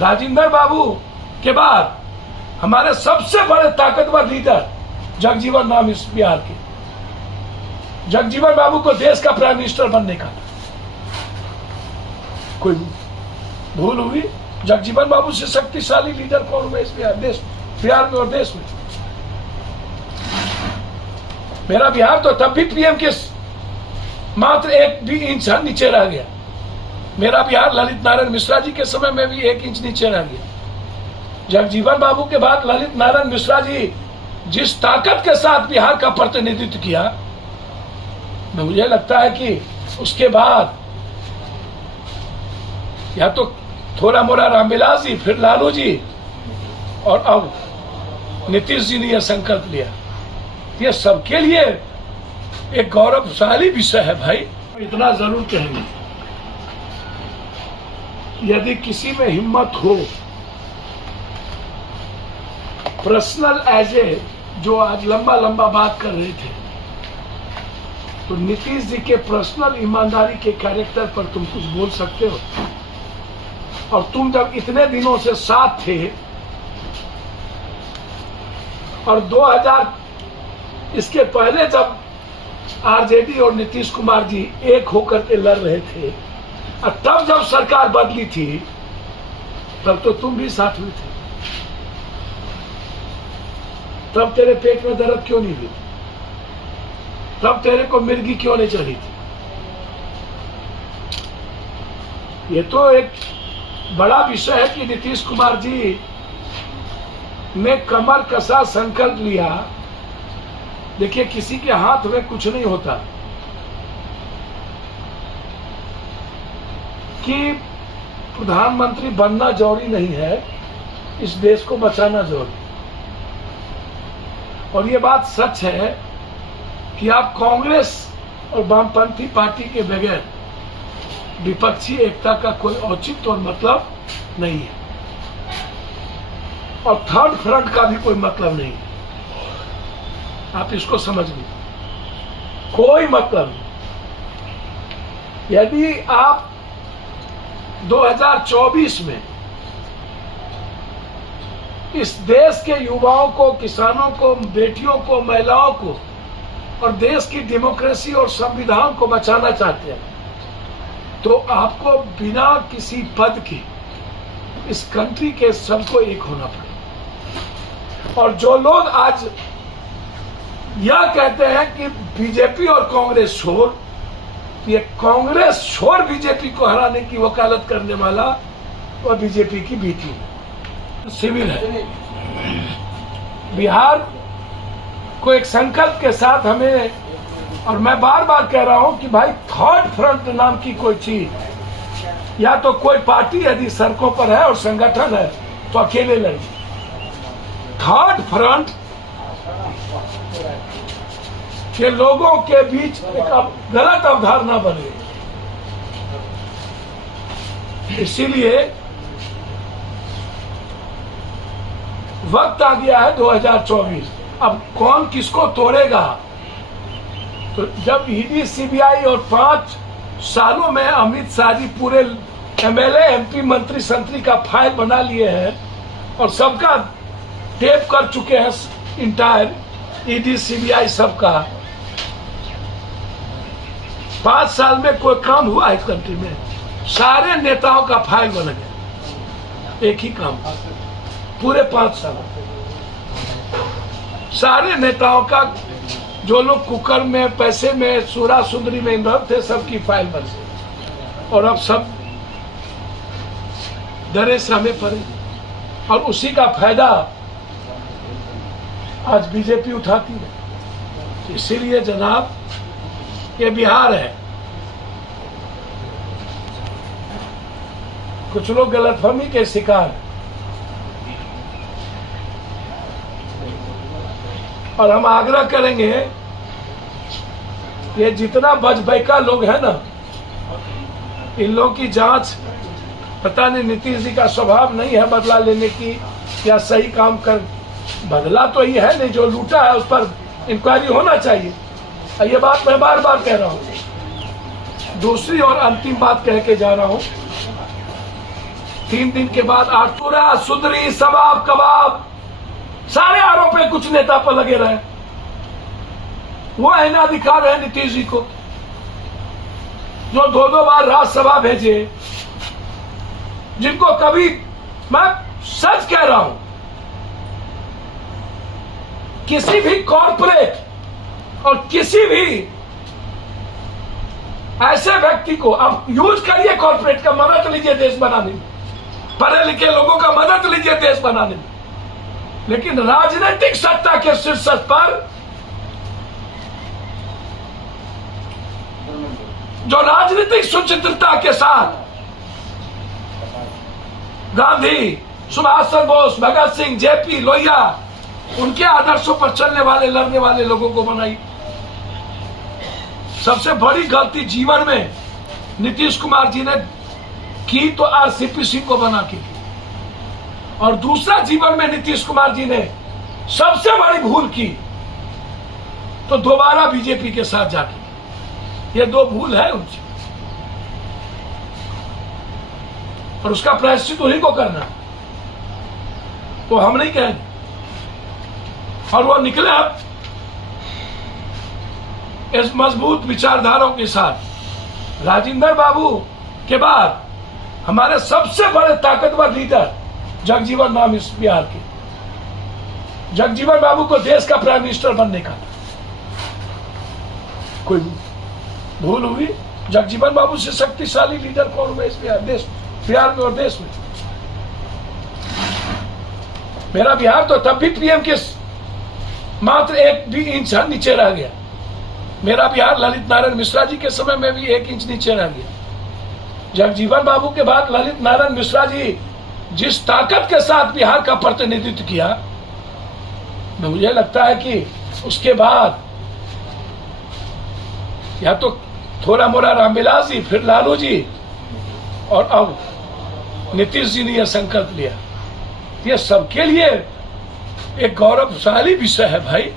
राजेंद्र बाबू के बाद हमारे सबसे बड़े ताकतवर लीडर जगजीवन राम इस बिहार के। जगजीवन बाबू को देश का प्राइम मिनिस्टर बनने का कोई भूल हुई? जगजीवन बाबू से शक्तिशाली लीडर कौन हुआ इस बिहार में और देश में? मेरा बिहार तो तब भी पीएम के मात्र 1 भी इंच नीचे रह गया। मेरा बिहार ललित नारायण मिश्रा जी के समय में भी 1 इंच नीचे रह गया। जगजीवन बाबू के बाद ललित नारायण मिश्रा जी जिस ताकत के साथ बिहार का प्रतिनिधित्व किया, मुझे लगता है कि उसके बाद या तो थोड़ा मोड़ा रामविलास जी, फिर लालू जी और अब नीतीश जी ने यह संकल्प लिया। ये सबके लिए एक गौरवशाली विषय है भाई। इतना जरूर कहेंगे, यदि किसी में हिम्मत हो, पर्सनल एज ए जो आज लंबा लंबा बात कर रहे थे, तो नीतीश जी के पर्सनल ईमानदारी के कैरेक्टर पर तुम कुछ बोल सकते हो? और तुम जब इतने दिनों से साथ थे और 2000 इसके पहले जब आरजेडी और नीतीश कुमार जी एक होकर के लड़ रहे थे, और तब जब सरकार बदली थी, तब तो तुम भी साथ में थे। तब तेरे पेट में दर्द क्यों नहीं हुई? तब तेरे को मिर्गी क्यों नहीं चढ़ी थी? ये तो एक बड़ा विषय है कि नीतीश कुमार जी ने कमर कसा संकल्प लिया। देखिए, किसी के हाथ में कुछ नहीं होता कि प्रधानमंत्री बनना जरूरी नहीं है, इस देश को बचाना जरूरी। और ये बात सच है कि आप कांग्रेस और वामपंथी पार्टी के बगैर विपक्षी एकता का कोई औचित्य और मतलब नहीं है, और थर्ड फ्रंट का भी कोई मतलब नहीं है। आप इसको समझ लीजिए, कोई मतलब नहीं। यदि आप 2024 में इस देश के युवाओं को, किसानों को, बेटियों को, महिलाओं को और देश की डेमोक्रेसी और संविधान को बचाना चाहते हैं, तो आपको बिना किसी पद के इस कंट्री के सबको एक होना पड़ेगा। और जो लोग आज यह कहते हैं कि बीजेपी और कांग्रेस छोड़, ये कांग्रेस छोड़ बीजेपी को हराने की वकालत करने वाला और बीजेपी की बेटी है, सिविल है। बिहार को एक संकल्प के साथ हमें, और मैं बार बार कह रहा हूं कि भाई थर्ड फ्रंट नाम की कोई चीज, या तो कोई पार्टी यदि सड़कों पर है और संगठन है तो अकेले लड़े। थर्ड फ्रंट के लोगों के बीच एक गलत अवधारणा बने, इसीलिए वक्त आ गया है 2024। अब कौन किसको तोड़ेगा? तो जब ईडी, सीबीआई और 5 सालों में अमित शाह जी पूरे एमएलए, एमपी, मंत्री, संतरी का फाइल बना लिए हैं और सबका टेप कर चुके हैं, इंटायर ईडी, सीबीआई सबका, 5 साल में कोई काम हुआ है कंट्री में? सारे नेताओं का फाइल बन गया, एक ही काम, पूरे 5 साल। सारे नेताओं का, जो लोग कुकर में, पैसे में, सूरा सुंदरी में इन्वॉल्व थे, सबकी फाइल बन गई। और अब सब डरे सहमे पड़े, और उसी का फायदा आज बीजेपी उठाती है। इसीलिए जनाब, ये बिहार है। कुछ लोग गलतफहमी के शिकार हैं, और हम आग्रह करेंगे, ये जितना बजबैका लोग हैं ना, इन लोगों की जांच, पता नहीं नीतीश जी का स्वभाव नहीं है बदला लेने की, या सही काम कर, बदला तो ये है नहीं, जो लूटा है उस पर इंक्वायरी होना चाहिए। ये बात मैं बार बार कह रहा हूं। दूसरी और अंतिम बात कह के जा रहा हूं 3 दिन के बाद आटूरा सुंदरी सबाब कबाब सारे आरोप है कुछ नेता पर लगे रहे। वो अनाधिकार है नीतीश जी को, जो 2-2 बार राज्यसभा भेजे, जिनको कभी, मैं सच कह रहा हूं, किसी भी कॉर्पोरेट और किसी भी ऐसे व्यक्ति को आप यूज करिए, कॉर्पोरेट का मदद लीजिए देश बनाने में, पढ़े लिखे लोगों का मदद लीजिए देश बनाने में, लेकिन राजनीतिक सत्ता के शीर्ष पर जो राजनीतिक सुचित्रता के साथ गांधी, सुभाष चंद्र बोस, भगत सिंह, जेपी, लोहिया, उनके आदर्शों पर चलने वाले लड़ने वाले लोगों को बनाई। सबसे बड़ी गलती जीवन में नीतीश कुमार जी ने की तो आरसीपी सिंह को बना के की, और दूसरा जीवन में नीतीश कुमार जी ने सबसे बड़ी भूल की तो दोबारा बीजेपी के साथ जाके। ये 2 भूल है उनसे, और उसका प्रायश्चित उन्हीं को करना, तो हम नहीं कहेंगे। और वो निकले अब इस मजबूत विचारधाराओं के साथ। राजेंद्र बाबू के बाद हमारे सबसे बड़े ताकतवर लीडर जगजीवन राम इस बिहार के, जगजीवन बाबू को देश का प्राइम मिनिस्टर बनने का कोई भूल हुई? जगजीवन बाबू से शक्तिशाली लीडर कौन हुआ इस बिहार में और देश में? मेरा बिहार तो तब भी पीएम के मात्र 1 भी इंच नीचे रह गया। मेरा बिहार ललित नारायण मिश्रा जी के समय में भी 1 इंच नीचे रह गया। जगजीवन बाबू के बाद ललित नारायण मिश्रा जी जिस ताकत के साथ बिहार का प्रतिनिधित्व किया, मुझे लगता है कि उसके बाद या तो थोड़ा मोड़ा रामविलास जी, फिर लालू जी, और अब नीतीश जी ने यह संकल्प लिया। यह सबके लिए एक गौरवशाली विषय है भाई।